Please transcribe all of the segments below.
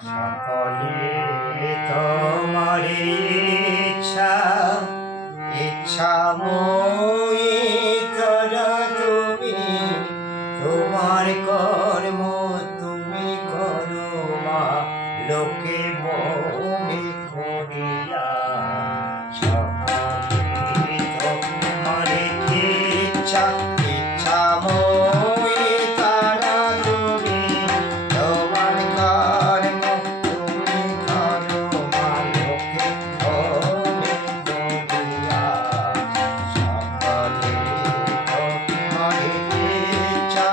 সকলে তোমার ইচ্ছা ইচ্ছাময়ী তরা তুমি তোমার কর্ম তুমি করো মা লোকে মনে করিয়া সকলে তোমার ইচ্ছা ইচ্ছাময়ী তারা তুমি তোমার কর্ম তুমি করো মা লোকে মনে করিয়া সকলে তোমার ইচ্ছা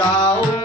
now